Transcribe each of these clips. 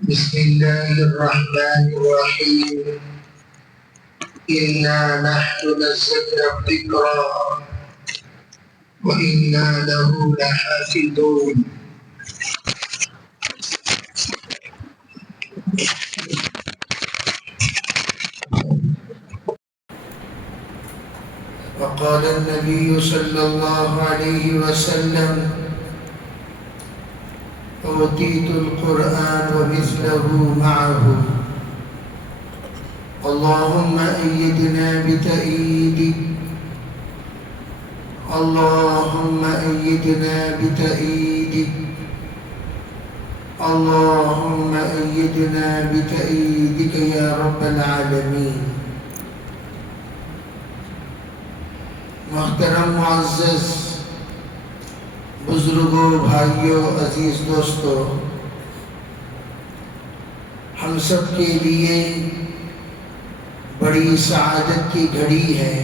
بسم الله الرحمن الرحيم إنا نحن نزلنا الذكر وإنا له لحافظون. وقال النبي صلى الله عليه وسلم أوتيت القرآن ومثله معه اللهم أيدنا بتأييدك اللهم أيدنا بتأييدك اللهم أيدنا بتأييدك يا رب العالمين. محترم معزز بزرگوں، بھائیوں، عزیز دوستوں، ہم سب کے لیے بڑی سعادت کی گھڑی ہے۔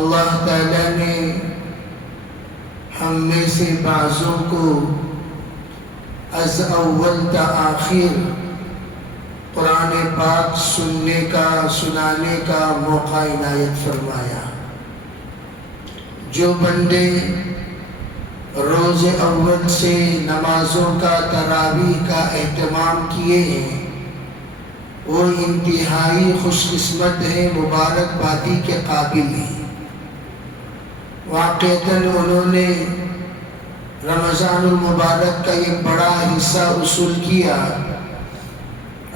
اللہ تعالیٰ نے ہم میں سے بعضوں کو از اول تا آخر قرآن پاک سننے کا، سنانے کا موقع عنایت فرمایا۔ جو بندے روز اول سے نمازوں کا، تراویح کا اہتمام کیے ہیں، وہ انتہائی خوش قسمت ہیں، مبارکبادی کے قابل ہیں۔ واقعتاً انہوں نے رمضان المبارک کا ایک بڑا حصہ وصول کیا،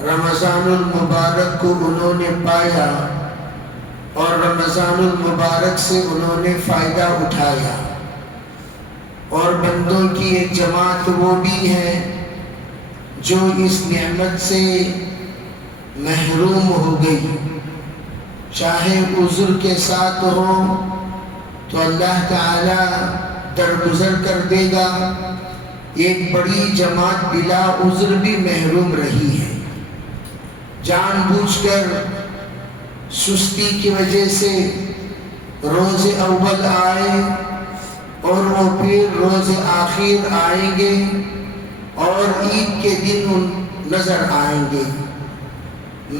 رمضان المبارک کو انہوں نے پایا اور رمضان المبارک سے انہوں نے فائدہ اٹھایا۔ اور بندوں کی ایک جماعت وہ بھی ہے جو اس نعمت سے محروم ہو گئی، چاہے عذر کے ساتھ ہو تو اللہ تعالی درگزر کر دے گا۔ ایک بڑی جماعت بلا عذر بھی محروم رہی ہے، جان بوجھ کر سستی کی وجہ سے روز اول آئے اور وہ پھر روز آخر آئیں گے اور عید کے دن نظر آئیں گے۔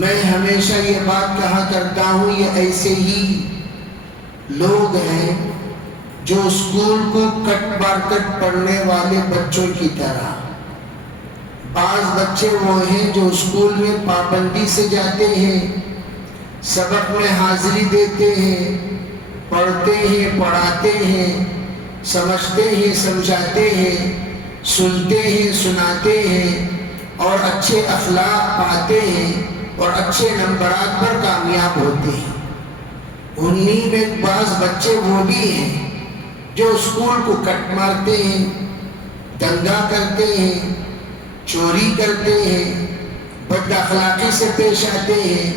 میں ہمیشہ یہ بات کہا کرتا ہوں، یہ ایسے ہی لوگ ہیں جو اسکول کو کٹ مار کٹ پڑھنے والے بچوں کی طرح۔ بعض بچے وہ ہیں جو اسکول میں پابندی سے جاتے ہیں، سبق میں حاضری دیتے ہیں، پڑھتے ہیں، پڑھاتے ہیں، سمجھتے ہیں، سمجھاتے ہیں، سنتے ہیں، سناتے ہیں اور اچھے اخلاق پاتے ہیں اور اچھے نمبرات پر کامیاب ہوتے ہیں۔ انہی میں بعض بچے وہ بھی ہیں جو اسکول کو کٹ مارتے ہیں، دنگا کرتے ہیں، چوری کرتے ہیں، بد اخلاقی سے پیش آتے ہیں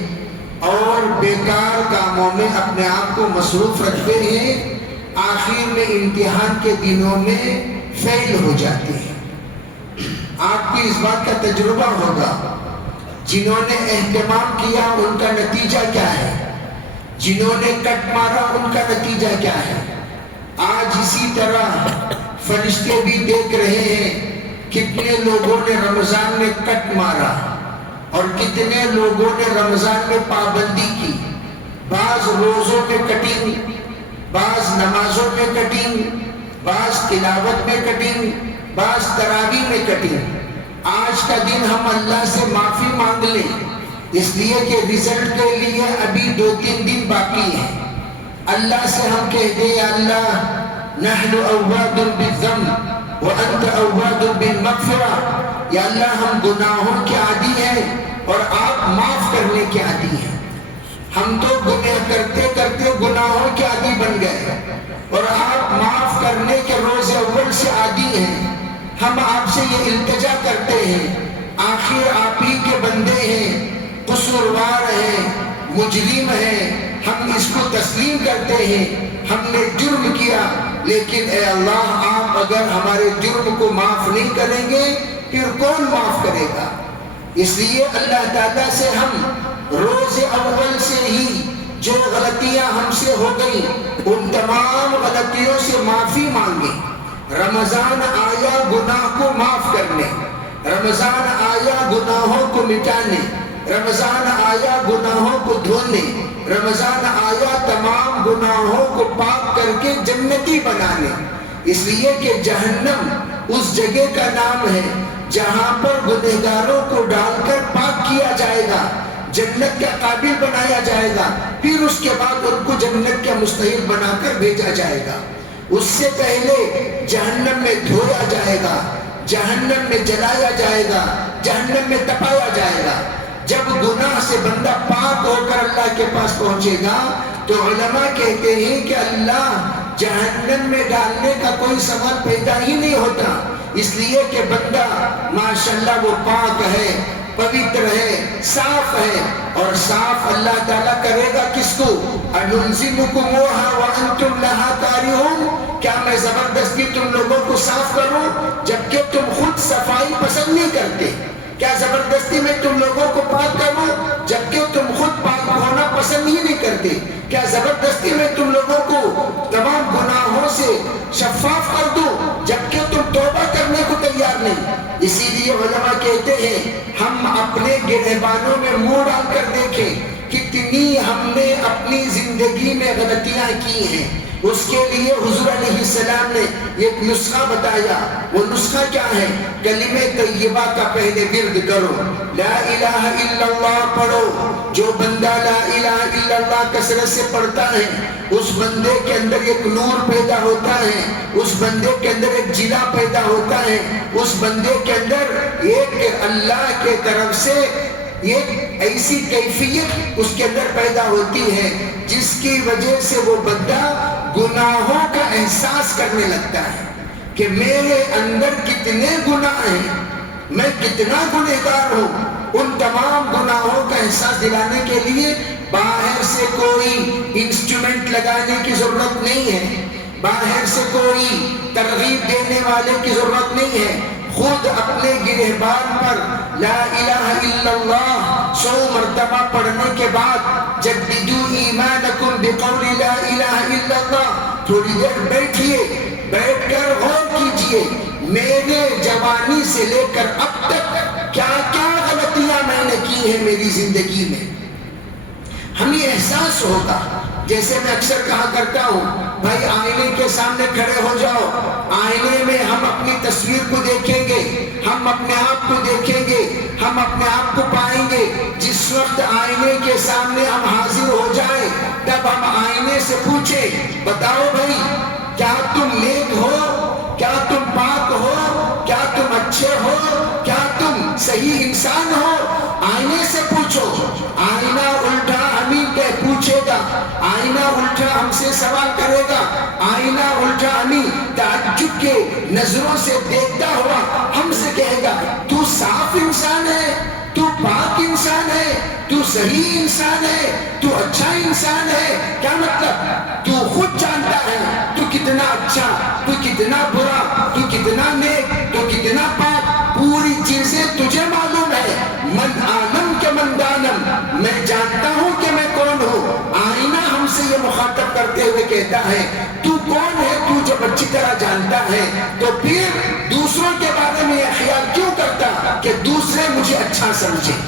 اور بیکار کاموں میں اپنے آپ کو مصروف رکھتے ہیں، آخر میں امتحان کے دنوں میں فیل ہو جاتے ہیں۔ آپ کی اس بات کا تجربہ ہوگا، جنہوں نے اہتمام کیا ان کا نتیجہ کیا ہے، جنہوں نے کٹ مارا ان کا نتیجہ کیا ہے۔ آج اسی طرح فرشتے بھی دیکھ رہے ہیں کتنے لوگوں نے رمضان میں کٹ مارا اور کتنے لوگوں نے رمضان میں پابندی کی، بعض روزوں میں کٹنگ، بعض نمازوں میں کٹنگ، بعض تلاوت میں کٹنگ، بعض تراویح میں کٹنگ۔ آج کا دن ہم اللہ سے معافی مانگ لیں، اس لیے کہ رزلٹ کے لیے ابھی 2-3 دن باقی ہیں۔ اللہ سے ہم کہہ دیں، یا اللہ نحن اواد بالذنب وانت اواد بالمغفرہ، یا اللہ ہم گناہوں کے عادی ہیں اور آپ معاف کرنے کے عادی ہیں۔ ہم تو گناہ کرتے کرتے گناہوں کے عادی بن گئے اور آپ معاف کرنے کے روز اول سے عادی ہیں۔ ہم آپ سے یہ التجا کرتے ہیں، آخر آپ ہی کے بندے ہیں، قصوروار ہیں، مجرم ہیں، ہم اس کو تسلیم کرتے ہیں، ہم نے جرم کیا، لیکن اے اللہ آپ اگر ہمارے جرم کو معاف نہیں کریں گے پھر کون معاف کرے گا؟ اس لیے اللہ تعالیٰ سے ہم روز اول سے ہی جو غلطیاں ہم سے ہو گئی ان تمام غلطیوں سے معافی مانگیں۔ رمضان آیا گناہ کو معاف کرنے، رمضان آیا گناہوں کو مٹانے، رمضان آیا گناہوں کو دھونے، رمضان آیا تمام گناہوں کو پاک کر کے جنتی بنانے۔ اس لیے کہ جہنم اس جگہ کا نام ہے جہاں پر گنہگاروں کو ڈال کر پاک کیا جائے گا، جنت کا قابل بنایا جائے گا، پھر اس کے بعد ان کو جنت کا مستحق بنا کر بھیجا جائے گا۔ اس سے پہلے جہنم میں دھویا جائے گا، جہنم میں جلایا جائے گا، جہنم میں تپایا جائے گا۔ جب گناہ سے بندہ پاک ہو کر اللہ کے پاس پہنچے گا تو علماء کہتے ہیں کہ اللہ جہنم میں ڈالنے کا کوئی سوال پیدا ہی نہیں ہوتا، اس لیے کہ بندہ ماشاءاللہ وہ پاک ہے، پوتر ہے، صاف ہے، اور صاف اللہ تعالیٰ کرے گا کس کو؟ أَنُلْزِمُكُمُوهَا وَأَنْتُمْ لَهَا كَارِهُونَ، کیا میں زبردستی تم لوگوں کو صاف کروں جبکہ تم خود صفائی پسند نہیں کرتے؟ کیا زبردستی میں تم لوگوں کو پاک کروں جبکہ تم خود پاک ہونا پسند ہی نہیں کرتے؟ کیا زبردستی میں تم لوگوں کو تمام گناہوں سے شفاف کر دوں جبکہ تم توبہ کرنے کو تیار نہیں؟ اسی لیے علماء کہتے ہیں ہم اپنے گریبانوں میں منہ ڈال کر دیکھیں کتنی ہم نے اپنی زندگی میں غلطیاں کی ہیں۔ اس کے لیے حضور علیہ السلام نے ایک نسخہ بتایا۔ وہ نسخہ کیا ہے؟ کلمہ طیبہ کا پہلے ورد کرو، لا الہ الا اللہ پڑھو۔ جو بندہ لا الہ الا اللہ کثرت سے پڑھتا ہے اس بندے کے اندر ایک نور پیدا ہوتا ہے، اس بندے کے اندر ایک جلا پیدا ہوتا ہے، اس بندے کے اندر ایک اللہ کے طرف سے ایک ایسی کیفیت اس کے اندر پیدا ہوتی ہے جس کی وجہ سے وہ بندہ گناہوں کا احساس کرنے لگتا ہے کہ میرے اندر کتنے گناہ ہیں، میں کتنا گنہگار ہوں۔ ان تمام گناہوں کا احساس دلانے کے لیے باہر سے کوئی انسٹرومنٹ لگانے کی ضرورت نہیں ہے، باہر سے کوئی ترغیب دینے والے کی ضرورت نہیں ہے۔ خود اپنے گریبان پر لا الہ الا اللہ 100 مرتبہ پڑھنے کے بعد جددوا ایمانکم بقول لا الہ الا اللہ، تھوڑی دیر بیٹھیے، بیٹھ کر غور کیجئے میرے جوانی سے لے کر اب تک کیا کیا غلطیاں میں نے کی ہیں میری زندگی میں۔ ہمیں احساس ہوگا، جیسے میں اکثر کہا کرتا ہوں بھائی آئینے کے سامنے کھڑے ہو جاؤ، آئینے میں ہم اپنی تصویر کو دیکھیں گے، ہم اپنے آپ کو دیکھیں گے، ہم اپنے آپ کو پائیں گے۔ جس وقت آئینے کے سامنے ہم حاضر ہو جائیں تب ہم آئینے سے پوچھیں بتاؤ بھائی کیا تم نیک ہو، کیا تم پاک ہو، کیا تم اچھے ہو، کیا تم صحیح انسان ہو؟ آئینے سے پوچھو۔ آئینہ الٹا ہمیں پوچھے گا، آئینہ الٹا ہم سے سوال کرے گا، آئینہ الٹا ہمیں تعجب کے نظروں سے دیکھتا ہوا ہم سے کہے گا تو صاف انسان ہے، تو پاک انسان ہے، تو صحیح انسان ہے، تو اچھا انسان ہے۔ کیا مطلب؟ تو خود جانتا ہے تو کتنا اچھا، تو کتنا برا، تو کتنا نیک، تو کتنا پاک، پوری چیزیں تجھے معلوم ہے۔ من عالم کے من دانم، میں جانتا ہوں کہ میں کون ہوں۔ آئینہ ہم سے یہ مخاطب کرتے ہوئے کہتا ہے تو کون ہے؟ تو جب اچھی طرح جانتا ہے تو پھر دوسروں کے بارے میں یہ خیال کیوں کرتا کہ دوسرے مجھے اچھا سمجھے؟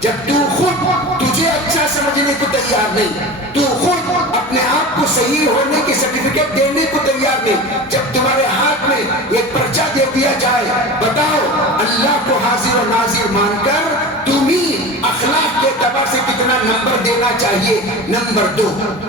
جب تو خود تجھے اچھا سمجھنے کو تیار نہیں، تو خود اپنے آپ کو صحیح ہونے کی سرٹیفکیٹ دینے کو تیار نہیں، جب تمہارے ہاتھ میں ایک پرچہ دے دیا جائے بتاؤ اللہ کو حاضر و ناظر مان کر تمہیں اخلاق کے اعتبار سے کتنا نمبر دینا چاہیے؟ نمبر 2۔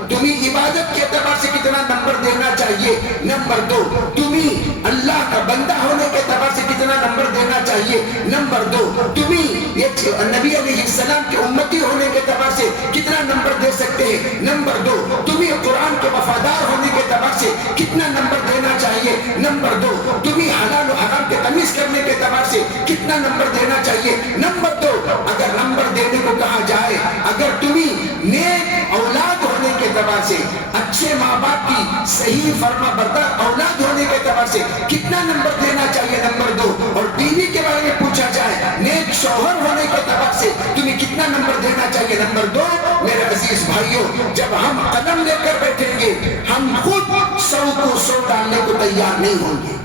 تمہیں عبادت کے اعتبار سے کتنا نمبر دینا چاہیے؟ نمبر 2۔ تمہیں اللہ کا بندہ ہونے کے اعتبار سے کتنا نمبر دینا چاہیے؟ نمبر 2۔ تمہیں ایک نبی علیہ السلام کے امتی ہونے کے اعتبار سے کتنا نمبر دے سکتے ہیں؟ نمبر 2۔ تمہیں قرآن کے وفادار ہونے کے اعتبار سے کتنا نمبر دینا چاہیے؟ نمبر 2۔ تمہیں حلال و حرام کے تمیز کرنے کے اعتبار سے کتنا نمبر دینا چاہیے؟ نمبر 2۔ اگر نمبر دینے کو کہا جائے، اگر تمہیں نیک اولاد ہونے کے اعتبار سے، اچھے ماں باپ کی صحیح فرما بردار اولاد ہونے کے اعتبار سے کتنا نمبر دینا چاہیے؟ نمبر 2۔ اور بیوی کے بارے میں پوچھا جائے، نیک شوہر ہونے کے اعتبار سے تمہیں کتنا نمبر دینا چاہیے؟ نمبر 2۔ میرے عزیز بھائیوں، جب ہم قدم لے کر بیٹھیں گے ہم خود 100 کو 100 ڈالنے کو تیار نہیں ہوں گے۔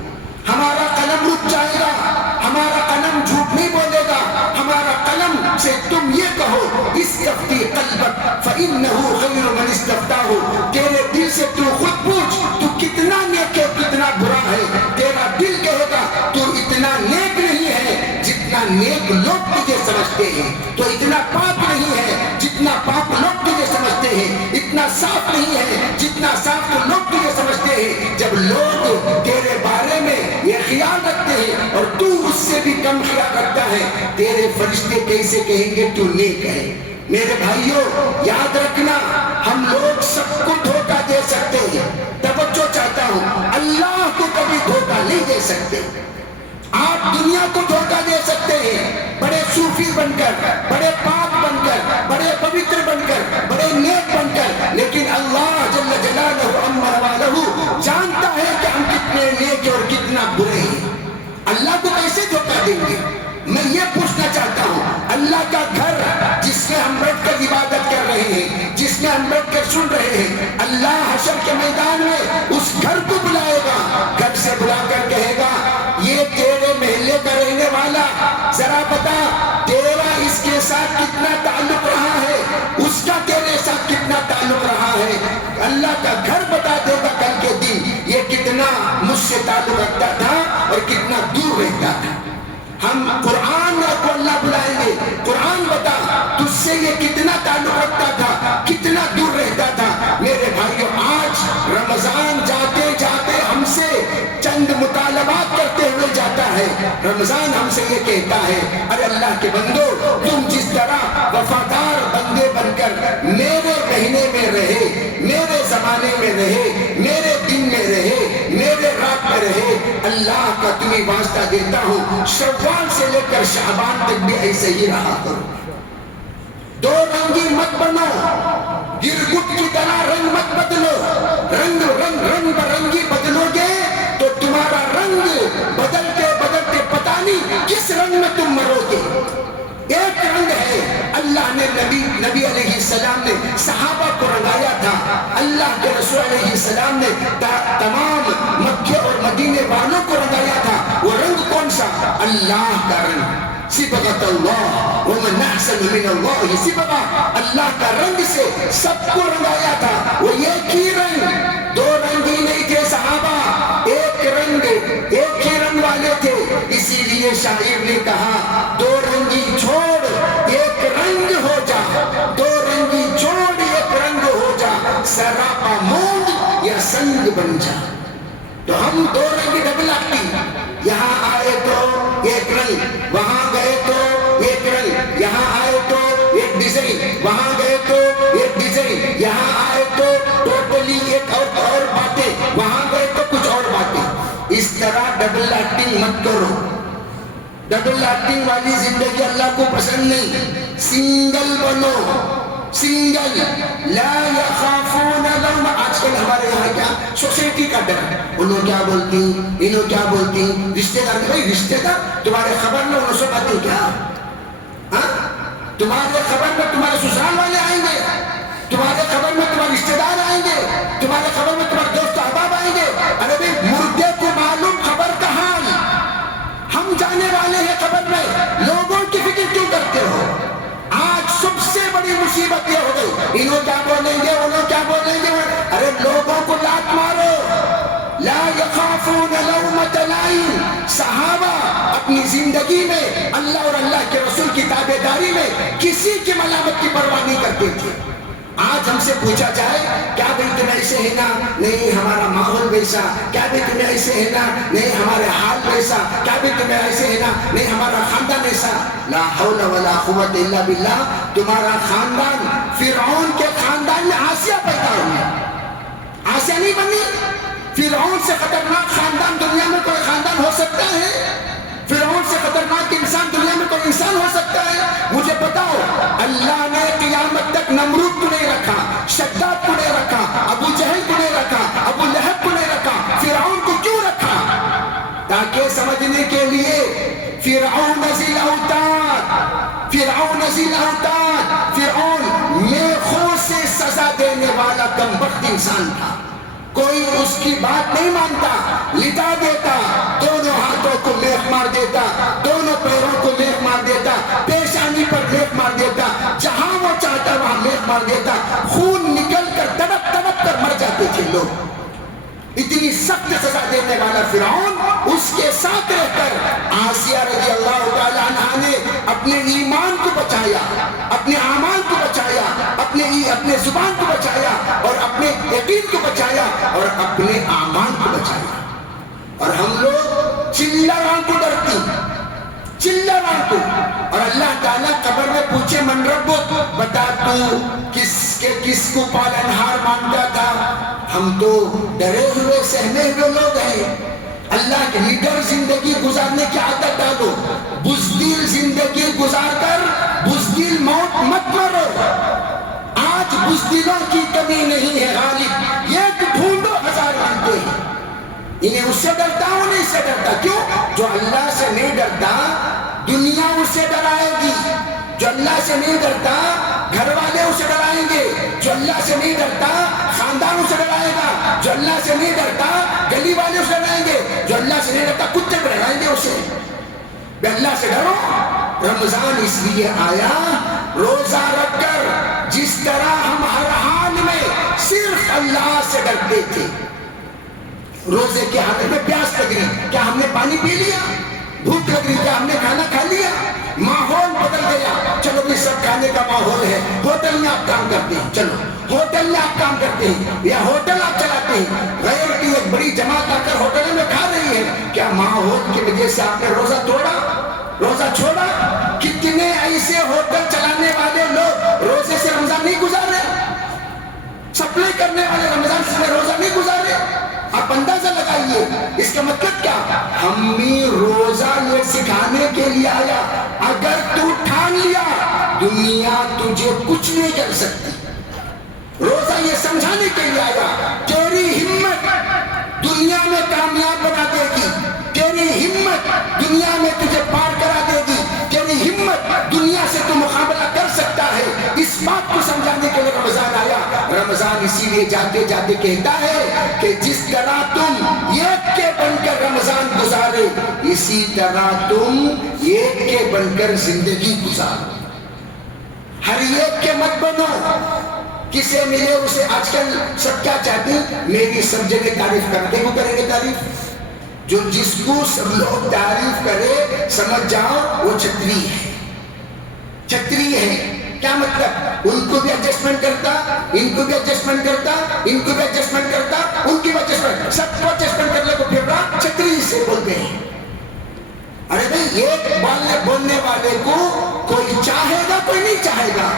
ہمارا قلم رک جائے گا، ہمارا قلم جھوٹ نہیں بولے گا، ہمارا قلم سے تم یہ کہو استفتی قلبک فإنہ خیر من استفتاہ، تیرے دل سے تو خود پوچھ تو کتنا نیک ہے کتنا برا ہے، تیرا دل کہے گا تو اتنا نیک نہیں ہے جتنا نیک لوگ تجھے سمجھتے ہیں، تو اتنا پاک نہیں ہے جتنا پاک لوگ تجھے سمجھتے ہیں، اتنا صاف نہیں ہے جتنا صاف تو لوگ تجھے سمجھتے ہیں۔ جب لوگ تیرے بارے میں یہ خیال رکھتے ہیں اور تو اس سے بھی کم خیال رکھتا ہے، تیرے فرشتے کیسے کہیں گے تو نیک ہے؟ میرے بھائیوں یاد رکھنا، ہم لوگ سب کو دھوکہ دے سکتے ہیں، توجہ چاہتا ہوں، اللہ کو کبھی دھوکہ نہیں دے سکتے۔ آپ دنیا کو دھوکہ دے سکتے ہیں بڑے صوفی بن کر، بڑے پاک بن کر، بڑے پوتر بن کر، بڑے نیک بن کر، لیکن اللہ جل جلالہ عما والہ جانتا ہے کہ ہم کتنے نیک اور کتنا برے ہیں۔ اللہ کو کیسے دھوکہ دیں گے؟ میں یہ پوچھنا چاہتا ہوں، اللہ کا گھر جس میں ہم بیٹھ کر عبادت کر رہے ہیں، جس میں ہم بیٹھ کر سن رہے ہیں، اللہ حشر کے میدان میں اس گھر کو بلائے گا، گھر سے بلا کر کہے گا یہ تیرے محلے کا رہنے والا، ذرا بتا تیرا اس کے ساتھ کتنا تعلق رہا ہے، اس کا تیرے ساتھ کتنا تعلق رہا ہے۔ اللہ کا گھر بتا دے گا کل کے دن یہ کتنا مجھ سے تعلق رکھتا تھا اور کتنا دور رہتا تھا۔ ہم قرآن کو اللہ بلائیں گے، قرآن بتا تجھ سے یہ کتنا تعلق رکھتا تھا، کتنا دور رہتا تھا۔ میرے بھائیوں آج رمضان جاتے جاتے ہم سے چند مطالبات کرتے ہوئے جاتا ہے۔ رمضان ہم سے یہ کہتا ہے ارے اللہ کے بندو تم جس طرح وفادار بندے بن کر میرے مہینے میں رہے، میرے زمانے میں رہے، میرے دن میں رہے، میرے رات میں رہے، اللہ کا تمہیں واسطہ دیتا ہوں شوال سے لے کر شعبان تک بھی ایسے ہی رہا کرو۔ دو رنگی مت بنو، گرگٹ کی طرح رنگ مت بدلو، رنگ برنگی بدلو گے تو تمہارا رنگ بدلتے بدلتے پتہ نہیں کس رنگ میں تم مرو گے۔ ایک رنگ ہے اللہ نے نبی علیہ السلام نے صحابہ کو رنگایا تھا، اللہ کے رسول علیہ السلام نے تمام مکہ اور مدینے والوں کو رنگایا تھا۔ وہ رنگ کون سا؟ اللہ کا رنگ، صبغۃ اللہ ومن احسن من اللہ صبغہ، اللہ کا رنگ سے سب کو رنگایا تھا۔ وہ ایک ہی رنگ، دو رنگ ہی نہیں تھے صحابہ، ایک ہی رنگ والے تھے۔ اسی لیے شاعر نے کہا دو رنگی چھوڑ ایک رنگ ہو جا، دو رنگی چھوڑ ایک رنگ ہو جا، سراپا موند یا سنگ بن جا۔ تو ہم دو رنگی ڈبل ایکٹنگ، یہاں آئے تو ایک رنگ، وہاں گئے تو ایک رنگ، یہاں آئے تو ایک ڈیزائن، وہاں گئے تو ایک ڈیزائن، یہاں آئے تو ٹوٹلی ایک اور باتیں، وہاں گئے تو کچھ اور باتیں۔ اس طرح ڈبل ایکٹنگ مت کرو، ڈبل ایکٹنگ والی زندگی اللہ کو پسند نہیں۔ سنگل بنو، سنگل، لا یخافون لوم۔ آج کل ہمارے یہاں کیا سوسائٹی کا ڈر، انہوں کیا بولتی، انہوں کیا بولتی، رشتے دار، بھائی رشتے دار تمہارے خبر میں انہوں سے باتیں کیا، تمہارے خبر میں تمہارے سسرال والے آئیں گے، تمہارے خبر میں تمہارے رشتے دار آئیں گے، تمہارے خبر میں تمہارے دوست احباب آئیں گے۔ ارے بھائی مردے کو معلوم خبر کا حال، ہم جانے والے ہیں خبر میں، لوگوں کی فکر کیوں کرتے ہو؟ آج سب سے بڑی مصیبت یہ ہو گئی، انہوں کیا بولیں گے، انہوں کیا بولیں گے۔ ارے لوگوں کو لات مارو، لا یخافون لومۃ لائم۔ صحابہ اپنی زندگی میں اللہ اور اللہ کے رسول کی تابعداری میں کسی کی ملامت کی پرواہ نہیں کرتے تھے۔ آج ہم سے پوچھا جائے کیا بھئی تم ایسے ہے نا، نہیں ہمارا ماحول ویسا، کیا بھئی تمہیں ایسے ہے نا، نہیں ہمارے حال ویسا، کیا بھئی تمہیں ایسے ہے نا، نہیں ہمارا خاندان ایسا، لا حول ولا قوت الا باللہ۔ تمہارا خاندان فرعون کے خاندان میں آسیہ پیدا ہوئی، آسیہ نہیں بنی۔ فرعون سے خطرناک خاندان دنیا میں کوئی خاندان ہو سکتا ہے؟ فرعون سے خطرناک انسان دنیا میں کوئی انسان ہو سکتا ہے؟ مجھے بتاؤ، اللہ نے قیامت تک نمرود کو نہیں رکھا، شداد کو نہیں رکھا، ابو جہل کو نہیں رکھا، ابو لہب کو نہیں رکھا، فرعون کو کیوں رکھا؟ تاکہ سمجھنے کے لیے فرعون ذی الاوتاد، فرعون ذی الاوتاد، فرعون میخوں سے سزا دینے والا کمبخت انسان تھا۔ کوئی اس کی بات نہیں مانتا، لٹا دیتا، دونوں ہاتھوں کو لیف مار دیتا، دونوں پیروں کو لیف مار دیتا، پیشانی پر لیف مار دیتا، جہاں وہ چاہتا وہاں لیف مار دیتا، خون نکل کر تڑپ تڑپ کر مر جاتے تھے لوگ۔ اتنی سخت سزا دینے والا فرعون، اس کے ساتھ رہ کر آسیہ رضی اللہ تعالیٰ عنہ نے اپنے ایمان کو بچایا، اپنے اعمال کو بچایا، اپنے زبان کو بچایا، اور اپنے یقین کو بچایا، اور اپنے اعمال کو بچایا۔ اور ہم لوگ چلّراں کو ڈرتی، چلّراں کو، اور اللہ تعالیٰ قبر میں پوچھے من ربک، بتا تو کس کو پالنہار مانتا تھا؟ ہم تو ڈرے ہوئے سہمے ہوئے لوگ ہیں۔ اللہ کے نڈر زندگی گزارنے کی عادت ڈالو، بزدل زندگی گزار کر بزدل موت مت مرو۔ آج بزدلوں کی کمی نہیں ہے غالب، یہ ڈھونڈو ہزار بنتے ہیں۔ انہیں اس سے ڈرتا ہوں، نہیں سے ڈرتا، کیوں؟ جو اللہ سے نہیں ڈرتا دنیا اس سے ڈرائے گی، جو اللہ سے نہیں ڈرتا گھر والے اسے ڈرائیں گے، جو اللہ سے نہیں ڈرتا خاندان اسے ڈرائے گا، جو اللہ سے نہیں ڈرتا گلی والے اسے ڈرائیں گے، جو اللہ سے نہیں ڈرتا کتے پہ ڈرائیں گے اسے۔ بے اللہ سے ڈرو۔ رمضان اس لیے آیا روزہ رکھ کر جس طرح ہم ہر حال میں صرف اللہ سے ڈرتے تھے۔ روزے کے حالت میں پیاس لگ رہی، کیا ہم نے پانی پی لیا؟ بھوک لگ رہی، کیا ہم نے کھانا کھا لیا؟ ماحول بدل گیا، چلو بھی سب کھانے کا ماحول ہے، ہوٹل میں آپ کام کرتے ہیں، چلو ہوٹل میں آپ کام کرتے ہیں یا ہوٹل آپ چلاتے ہیں، غیر کی ایک بڑی جماعت آ کر ہوٹل میں کھا رہی ہے، کیا ماحول کی وجہ سے آپ نے روزہ توڑا، روزہ چھوڑا؟ کتنے ایسے ہوٹل چلانے والے لوگ روزے سے رمضان نہیں گزار رہے، سپلائی کرنے والے رمضان سے روزہ نہیں گزار رہے۔ آپ اندازہ لگائیے اس کا مطلب کیا؟ ہم بھی روزہ یہ سکھانے کے لیے آیا، اگر تو ٹھان لیا دنیا تجھے کچھ نہیں کر سکتی، روزہ یہ سمجھانے کے لیے آیا تیری ہمت دنیا میں کامیاب بنا دے گی، تیری ہمت دنیا میں تجھے پار کرا دے گی، تیری ہمت دنیا سے تو مقابلہ کر سکتا ہے، اس بات کو سمجھانے کے لیے رمضان آیا۔ رمضان اسی لیے جاتے جاتے کہتا ہے کہ جس طرح تم ایک کے بن کر رمضان گزارے اسی طرح تم ایک کے بن کر زندگی گزارو، ہر ایک کے مت بنو، کسے ملے اسے۔ آج کل سب کیا چاہتے ہیں؟ میری سب جگہ تعریف کرتے کو کریں گے تعریف، جو جس کو سب لوگ تعریف کرے سمجھ جاؤ وہ چھتری ہے، چھتری ہے۔ کیا مطلب؟ ان کو بھی ایڈجسٹمنٹ کرتا، ان کو بھی ایڈجسٹمنٹ کرتا، ان کو بھی ایڈجسٹمنٹ کرتا، ان کی بھی ایڈجسٹمنٹ، سب کو ایڈجسٹمنٹ کرنے کو پھر رہا چھتری سے بولتے ہیں۔ ارے بھائی ایک بولنے والے کو کوئی چاہے گا کوئی نہیں چاہے گا،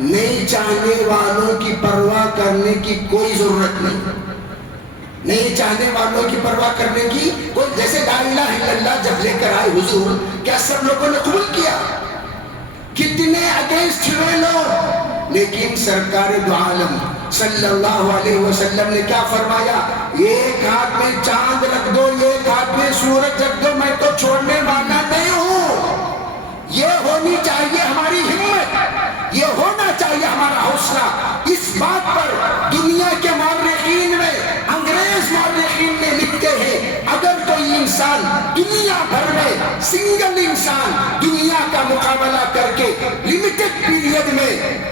نہیں چاہنے والوں کی پرواہ کرنے کی کوئی ضرورت نہیں، نہیں چاہنے والوں کی پرواہ کرنے کی کوئی، جیسے لا الہ الا اللہ جب لے کر آئے حضور، کیا سب لوگوں نے قبول کیا؟ کتنے اگینسٹ ہوئے لوگ، لیکن سرکار دو عالم صلی اللہ علیہ وسلم نے کیا فرمایا؟ ایک ہاتھ میں چاند رکھ دو، ایک ہاتھ میں سورج رکھ دو، میں تو چھوڑنے والا نہیں ہوں۔ یہ ہونی چاہیے ہماری ہمت، یہ ہونا چاہیے ہمارا حوصلہ۔ اس بات پر دنیا کے مورخین میں، انگریز مورخین میں لکھتے ہیں اگر کوئی انسان دنیا بھر میں سنگل انسان دنیا کا مقابلہ کر کے لمیٹڈ پیریڈ میں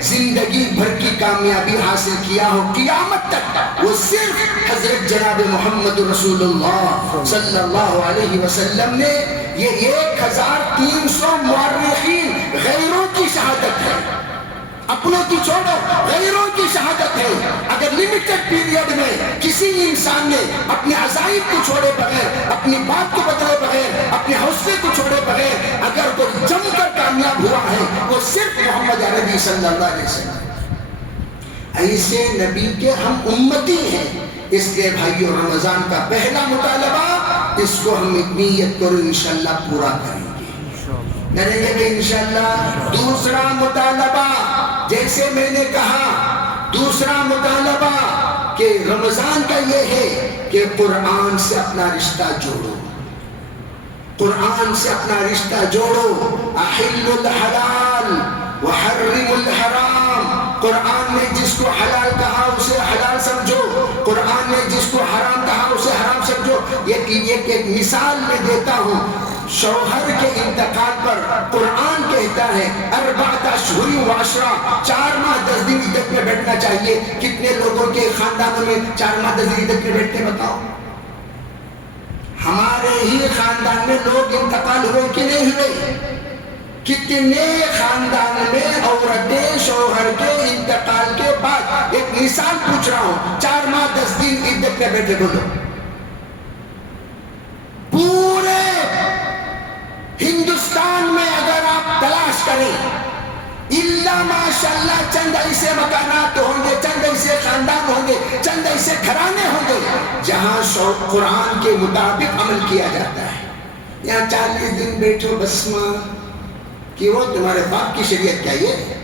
زندگی بھر کی کامیابی حاصل کیا ہو قیامت تک، وہ صرف حضرت جناب محمد رسول اللہ صلی اللہ علیہ وسلم نے۔ یہ 1300 مورخین غیروں کی شہادت ہے، اپنوں کی چھوڑو غیروں کی شہادت ہے۔ اگر لمیٹڈ پیریڈ میں کسی انسان نے اپنے عزائم کو چھوڑے بغیر، اپنی بات کو بدلے بغیر، اپنے حوصلے کو چھوڑے بغیر اگر کوئی جم کر کامیاب ہوا ہے وہ صرف محمد عربی صلی اللہ علیہ وسلم۔ ایسے نبی کے ہم امتی ہیں، اس لیے بھائیو رمضان کا پہلا مطالبہ اس کو ہم نیت کرو انشاءاللہ پورا کریں گے کہ انشاءاللہ۔ دوسرا مطالبہ جیسے میں نے کہا، دوسرا مطالبہ کہ رمضان کا یہ ہے کہ قرآن سے اپنا رشتہ جوڑو، قرآن سے اپنا رشتہ جوڑو۔ احل الحلال وحرم الحرام، قرآن نے جس کو حلال کہا اسے حلال سمجھو، قرآن نے حرام کہا اسے حرام سمجھو. ایک مثال میں دیتا ہوں. شوہر کے انتقال پر قرآن کہتا ہے 4 اشہر و 10 4 ماہ 10 دن عدت میں بیٹھنا چاہیے. کتنے لوگوں کے خاندانوں میں 4 ماہ 10 دن عدت میں بیٹھتے بتاؤ؟ ہمارے ہی خاندان میں لوگ انتقال ہوئے کہ نہیں ہوئے؟ کتنے خاندان میں عورتیں شوہر کے انتقال کے بعد، ایک مثال پوچھ رہا ہوں، 4 ماہ 10 دن عدت میں بیٹھے. بولو پورے ہندوستان میں اگر آپ تلاش کریں اللہ ماشاءاللہ چند ایسے مکانات ہوں گے، چند ایسے خاندان ہوں گے، چند ایسے گھرانے ہوں گے جہاں قرآن کے مطابق عمل کیا جاتا ہے. یہاں 40 دن بیٹھو بس ماں کہ وہ تمہارے باپ کی شریعت کیا یہ؟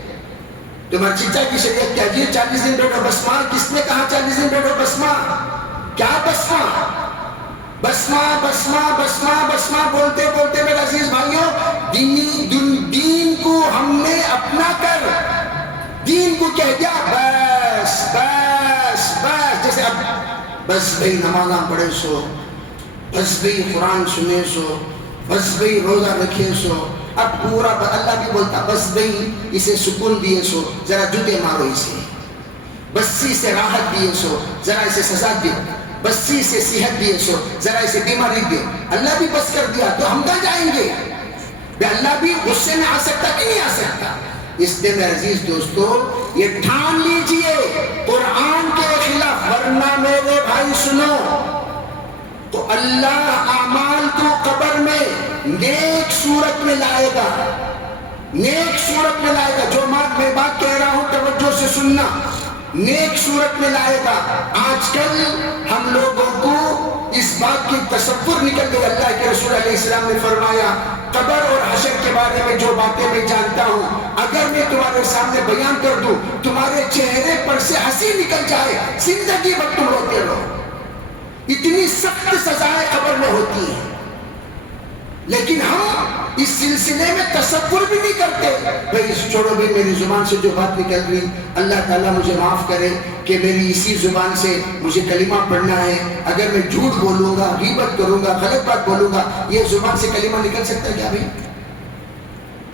تمہارے چچا کی شریعت کیا یہ 40 دن بیٹھو بس ماں؟ کس نے کہا 40 دن بیٹھو بس ماں؟ کیا بس ماں؟ بسمہ بسمہ بسمہ بسمہ بولتے بولتے میرے عزیز بھائیوں، دین کو ہم نے اپنا کر دین کو کہہ دیا بس بس بس. جیسے اب بس بھئی نمازاں پڑھے سو، بس بھئی قرآن سنے سو، بس بھئی روزہ رکھے سو. اب پورا اللہ بھی بولتا بس بھئی اسے سکون دیے سو، ذرا جوتے مارو اسے. بسی سے راحت دیے سو، ذرا اسے سزا دیو. بسی سے صحت دیے سو، ذرا اسے بیماری دیو. اللہ بھی بس کر دیا تو ہم کہاں جائیں گے؟ اللہ بھی غصے میں آ سکتا کہ نہیں آ سکتا؟ اس لیے میرے عزیز دوستو یہ ٹھان لیجئے قرآن کے خلاف، ورنہ میرے بھائی سنو تو اللہ اعمال کو قبر میں نیک صورت میں لائے گا، نیک صورت میں لائے گا. جو میں بات کہہ رہا ہوں توجہ سے سننا، نیک صورت میں لائے گا. آج کل ہم لوگوں کو اس بات کی تصور نکل گئی. اللہ کے رسول علیہ السلام نے فرمایا قبر اور حشر کے بارے میں جو باتیں میں جانتا ہوں اگر میں تمہارے سامنے بیان کر دوں تمہارے چہرے پر سے ہنسی نکل جائے، زندگی بھر تم روتے رہو. اتنی سخت سزائیں قبر میں ہوتی ہیں، لیکن ہم اس سلسلے میں تصور بھی نہیں کرتے. بھئی چھوڑو بھئی، میری زبان سے جو بات نکل رہی اللہ تعالیٰ مجھے معاف کرے کہ میری اسی زبان سے مجھے کلمہ پڑھنا ہے. اگر میں جھوٹ بولوں گا، غیبت کروں گا، غلط بات بولوں گا، یہ زبان سے کلمہ نکل سکتا ہے کیا بھئی؟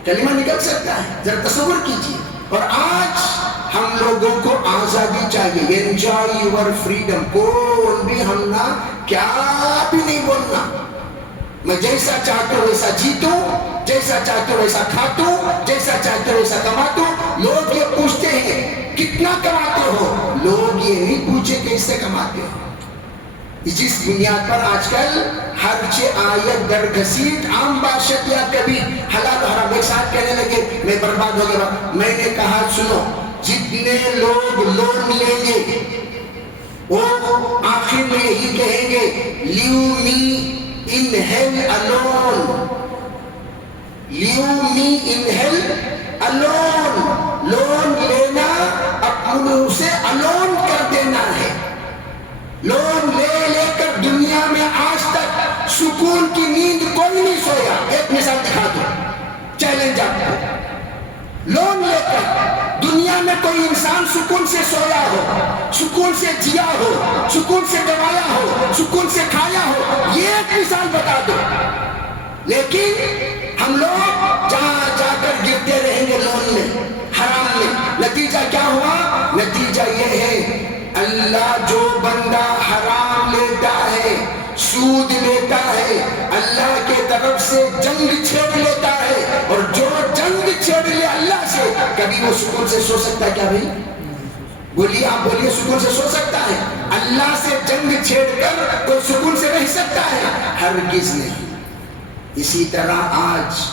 کلمہ نکل سکتا ہے؟ ذرا تصور کیجئے. اور آج ہم لوگوں کو آزادی چاہیے، انجوائے یور فریڈم. کون بھی ہم نہ کیا بھی نہیں بولنا. میں جیسا چاہتا ہوں ویسا جیتوں، جیسا چاہتا ہوں ویسا کھاتوں، جیسا چاہتا ہوں ویسا کماتوں. لوگ یہ پوچھتے ہیں کتنا کماتے ہو، لوگ یہ نہیں پوچھے کہ اس سے کماتے ہو. جس بنیاد پر آج کل ہر آیت در گھسیٹ عام باشد یا کبھی حلال حرام ایک ساتھ کہنے لگے میں برباد ہو گیا. میں نے کہا سنو، جتنے لوگ لون لیں گے وہ آخر میں یہی کہیں گے لیو می in hell alone, leave me in hell alone. Loan لینا اپنے اسے alone کر دینا ہے. لون لے لے کر دنیا میں آج تک سکون کی نیند کوئی نہیں سویا. ایک مثال دکھا دو، چیلنج آپ کو. لون لے کر دنیا میں کوئی انسان سکون سے سویا ہو، سکون سے جیا ہو، سکون سے کمایا ہو، سکون سے کھایا ہو، یہ ایک مثال بتا دو. لیکن ہم لوگ جہاں جا کر گرتے رہیں گے لون میں، حرام میں. نتیجہ کیا ہوا؟ نتیجہ یہ ہے اللہ جو بندہ حرام لیتا ہے، سود لیتا ہے، اللہ کے طرف سے جنگ چھیڑ لیتا ہے. اور جو جنگ چھیڑ لے اللہ سے، کبھی وہ سکون سے سو سکتا ہے کیا بھائی؟ بولیے، آپ بولیے، سکون سے سو سکتا ہے؟ اللہ سے جنگ چھیڑ کر کوئی سکون سے رہ سکتا ہے؟ ہرگز نہیں. اسی طرح آج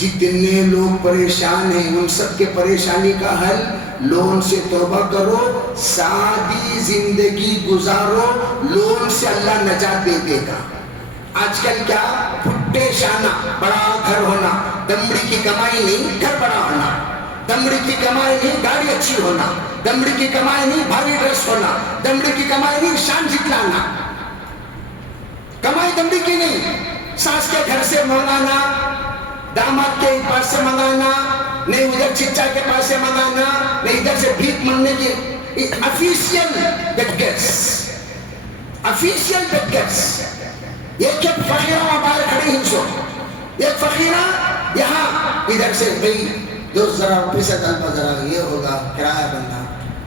جتنے لوگ پریشان ہیں ان سب کے پریشانی کا حل لون سے توبہ کرو، سادی زندگی گزارو، لون سے اللہ نجات دے دے گا. آج کل کیا پھٹے شانہ، بڑا گھر ہونا، دمڑی کی کمائی نہیں گھر بڑا ہونا، دمڑی کی کمائی نہیں گاڑی اچھی ہونا، دمڑی کی کمائی نہیں بھاری ڈریس ہونا، دمڑی کی کمائی نہیں شان جتلانا. کمائی دمڑی کی نہیں، ساس کے گھر سے منگانا، داماد کے پاس سے منگانا، نہیں ادھر چچا کے پاس سے منگانا، نہیں ادھر سے بھیک منگنے کی. Official that gets official beggars. ایک فقیرہ وہاں باہر کھڑی ہیں سو، ایک فقیرہ یہاں ادھر سے بھئی دوست ذرا پیسہ طلبہ ذرا یہ ہوگا کرایہ بننا.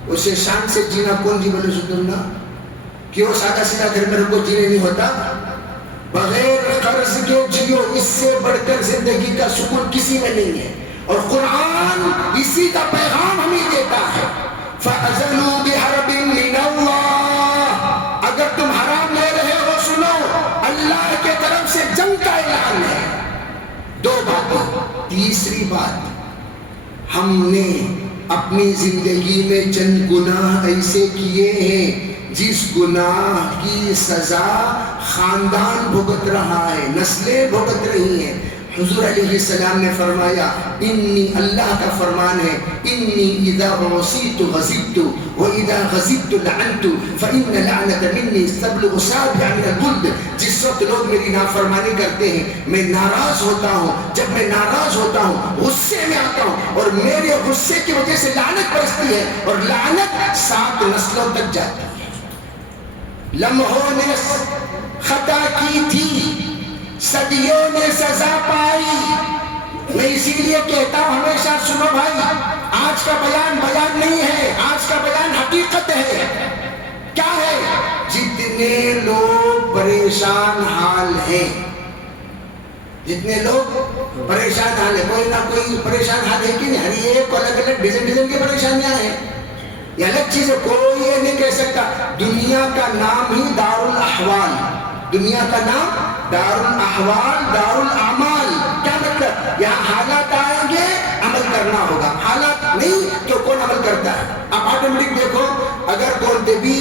اسے شان سے جینا کون جی بولے سدھرنا؟ کیوں سادہ سیدھا گھر میں رکو جینے نہیں ہوتا؟ بغیر قرض کے جیو، اس سے بڑھ کر زندگی کا سکون کسی میں نہیں ہے. اور قرآن اسی کا پیغام ہمیں دیتا ہے فَأَذَنُوا بِحَرْبٍ مِّنَ اللَّهِ. اگر تم حرام لے رہے ہو سنو، اللہ کے طرف سے جنگ کا اعلان ہے. دو باتیں. تیسری بات، ہم نے اپنی زندگی میں چند گناہ ایسے کیے ہیں جس گناہ کی سزا خاندان بھگت رہا ہے، نسلیں بھگت رہی ہیں. حضور علیہ السلام نے فرمایا انی، اللہ کا فرمان ہے انی اذا عصیت غضبت واذا غضبت لعنت فان لعنت منی تبلغ سابع من الجلد. جس وقت لوگ میری نافرمانی کرتے ہیں میں ناراض ہوتا ہوں. جب میں ناراض ہوتا ہوں غصے میں آتا ہوں اور میرے غصے کی وجہ سے لعنت برستی ہے اور لعنت 7 نسلوں تک جاتی ہے. لمحوں نے خطا کی تھی، صدیوں نے سزا پائی. میں اسی لیے کہتا ہوں ہمیشہ سنو بھائی، آج کا بیان بیان نہیں ہے، آج کا بیان حقیقت ہے. کیا ہے؟ جتنے لوگ پریشان حال ہیں، جتنے لوگ پریشان حال ہے، کوئی نہ کوئی پریشان حال ہے کہ نہیں؟ ہر ایک الگ الگ ڈیزائن کی پریشانیاں ہیں. یہ الگ چیز ہے، کوئی یہ نہیں کہہ سکتا. دنیا کا نام ہی دار الاحوال، دنیا کا نام دار الاحوال، دار الاعمال. کیا مطلب؟ یہاں حالات آئیں گے، عمل کرنا ہوگا. حالات نہیں تو کون عمل کرتا ہے؟ آپ آٹومیٹک دیکھو، اگر کوئی بھی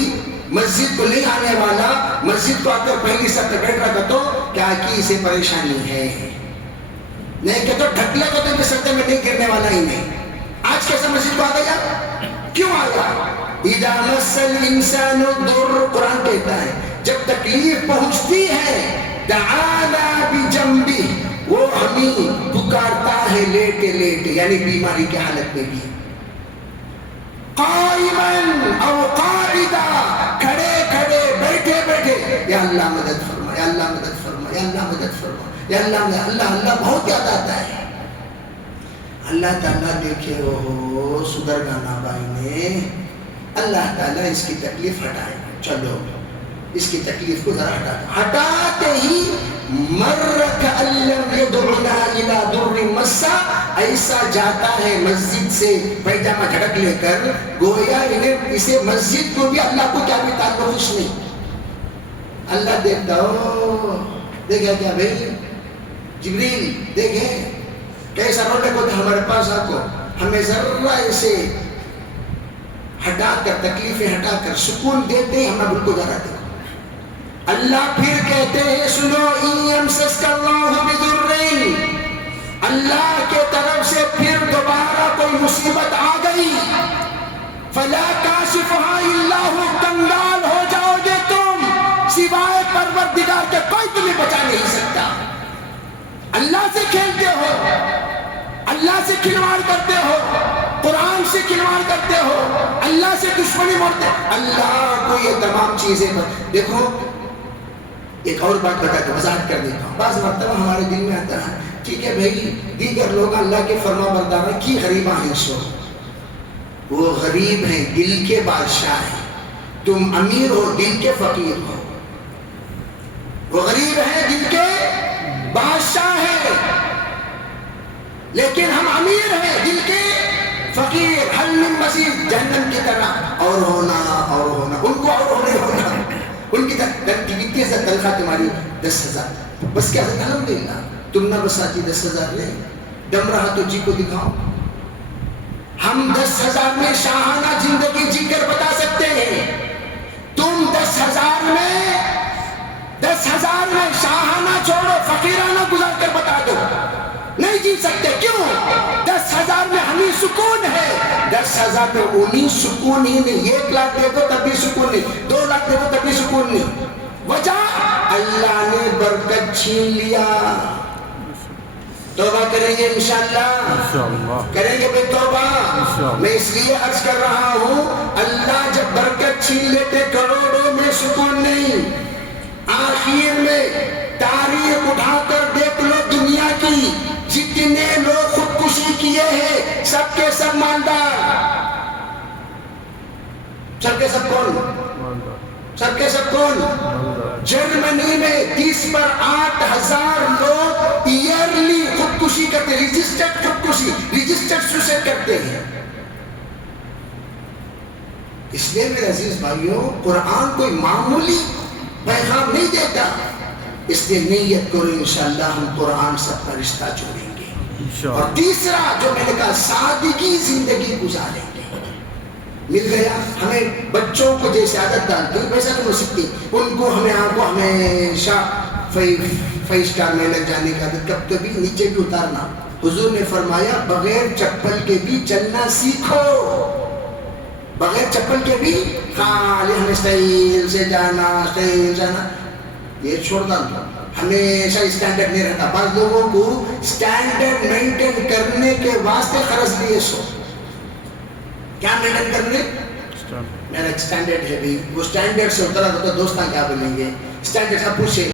مسجد کو نہیں آنے والا مسجد کو آ کر پہلی سب پہ بیٹھ رہا تو کیا کہ اسے پریشانی ہے. نہیں کہ تو ڈھکلے کو تو سطح میں نہیں گرنے والا ہی نہیں. آج کیسا مسجد کو آ گیا؟ کیوں آیا؟ اذا مس الانسان الضر، قرآن کہتا ہے جب تکلیف پہنچتی ہے دعانا بجنبہ، وہ ہمیں پکارتا ہے لیٹے لیٹے، یعنی بیماری کی حالت میں بھی. قائما او قاعدا، کھڑے کھڑے بیٹھے بیٹھے، یا اللہ مدد فرما، یا اللہ مدد فرما، یا اللہ مدد فرما، یا اللہ اللہ اللہ بہت یاد آتا ہے. اللہ تعالیٰ دیکھے ہو صدر گانا بھائی نے، اللہ تعالیٰ اس کی تکلیف ہٹائے. چلو اس کی تکلیف کو ذرا ہٹاتے ہی مرک علم یدعنا الى در مسا، ایسا جاتا ہے مسجد سے پیجامہ جھڑک لے کر گویا انہیں اسے مسجد کو بھی اللہ کو کیا بھی تعلق نہیں. اللہ دیکھتا ہو، دیکھا کیا بھائی جبریل دیکھے کیسا رونے کو تھا ہمارے پاس، آپ کو ہمیں ذرا اسے ہٹا کر تکلیفیں ہٹا کر سکون دیتے ہیں، ہمیں بالکل جانا دے. اللہ پھر کہتے ہیں سنو ان یمسسک اللہ بضر، اللہ کے طرف سے پھر دوبارہ کوئی مصیبت آ گئی فلا کاشفھا الا ھو، کنگال ہو جاؤ گے تم، سوائے پروردگار کے کوئی تمہیں بچا نہیں سکتا. اللہ سے کھیلتے ہو، اللہ سے کھلواڑ کرتے ہو، قرآن سے کھلواڑ کرتے ہو، اللہ سے دشمنی موڑتے. اللہ کو یہ تمام چیزیں دیکھو. ایک اور بات بتا کے وضاحت کر دیتا ہوں. بعض مرتبہ ہمارے دل میں آتا ہے ٹھیک ہے بھائی دیگر لوگ اللہ کے فرما بردار کی غریباں ہیں، سو وہ غریب ہیں دل کے بادشاہ ہیں، تم امیر ہو دل کے فقیر ہو. وہ غریب ہیں دل کے بادشاہ ہیں لیکن ہم امیر ہیں دل کے فقیر. حل من مزید، جہنم کی طرح اور ہونا اور ہونا، ان کو اور ہونے ہونا. ان کی کتنی سے تنخواہ تمہاری 10,000، بس کیا الحمدللہ تم نہ بساتی 10,000 لے، دم رہا تو جی کو دکھاؤ. ہم 10,000 میں شاہانہ زندگی جی کر بتا سکتے ہیں. تم 10,000 میں شاہانہ چھوڑو فقیرانہ گزار کر بتا دو، نہیں جی سکتے. کیوں؟ 10,000 میں ہمیں سکون ہے، 10,000 میں انہیں سکون ہی نہیں. 1 لاکھ دے دو تب بھی سکون نہیں، 2 لاکھ دے دو تب بھی سکون نہیں. وجہ اللہ نے برکت چھین لیا. توبہ کریں گے انشاءاللہ کریں گے بے توبہ. میں اس لیے عرض کر رہا ہوں اللہ جب برکت چھین لیتے کروڑوں میں سکون نہیں. آخر میں تاریخ اٹھا کر دیکھ لو دنیا کی جتنے لوگ خودکشی کیے ہیں سب کے سب مالدار. سب کے سب کون؟ سب کے سب کون؟ جرمنی میں 30 پر 8,000 لوگ ایئرلی خودکشی کرتے ہیں. رجسٹرڈ خودکشی، رجسٹرڈ سوسائڈ کرتے ہیں. اس لیے میرے عزیز بھائیوں قرآن کوئی معمولی پیغام نہیں دیتا. اس لیے نیت کرو انشاءاللہ ہم قرآن سے اپنا رشتہ جوڑیں گے. اور تیسرا جو میں نے کہا سادگی زندگی گزاریں گے. مل گیا ہمیں بچوں کو جیسے عادت ڈالتے ہیں ویسا تو ہو سکتی ان کو ہمیشہ 5 اسٹار میں لگ جانے کا عادت کب کبھی نیچے بھی اتارنا. حضور نے فرمایا بغیر چپل کے بھی چلنا سیکھو. بغیر چپل کے بھی خالی ہمیں اسٹائل سے جانا اسٹائل جانا یہ چھوڑنا ہمیشہ اسٹینڈرڈ نہیں رہتا. بعض لوگوں کو اسٹینڈرڈ مینٹین کرنے کے واسطے خرچ لیے سو کیا مینٹین کرنے میرا ایک اسٹینڈرڈ ہے بھی وہ اسٹینڈرڈ سے اترا تو دوستاں کیا بنیں گے. اسٹینڈرڈ سب پوچھے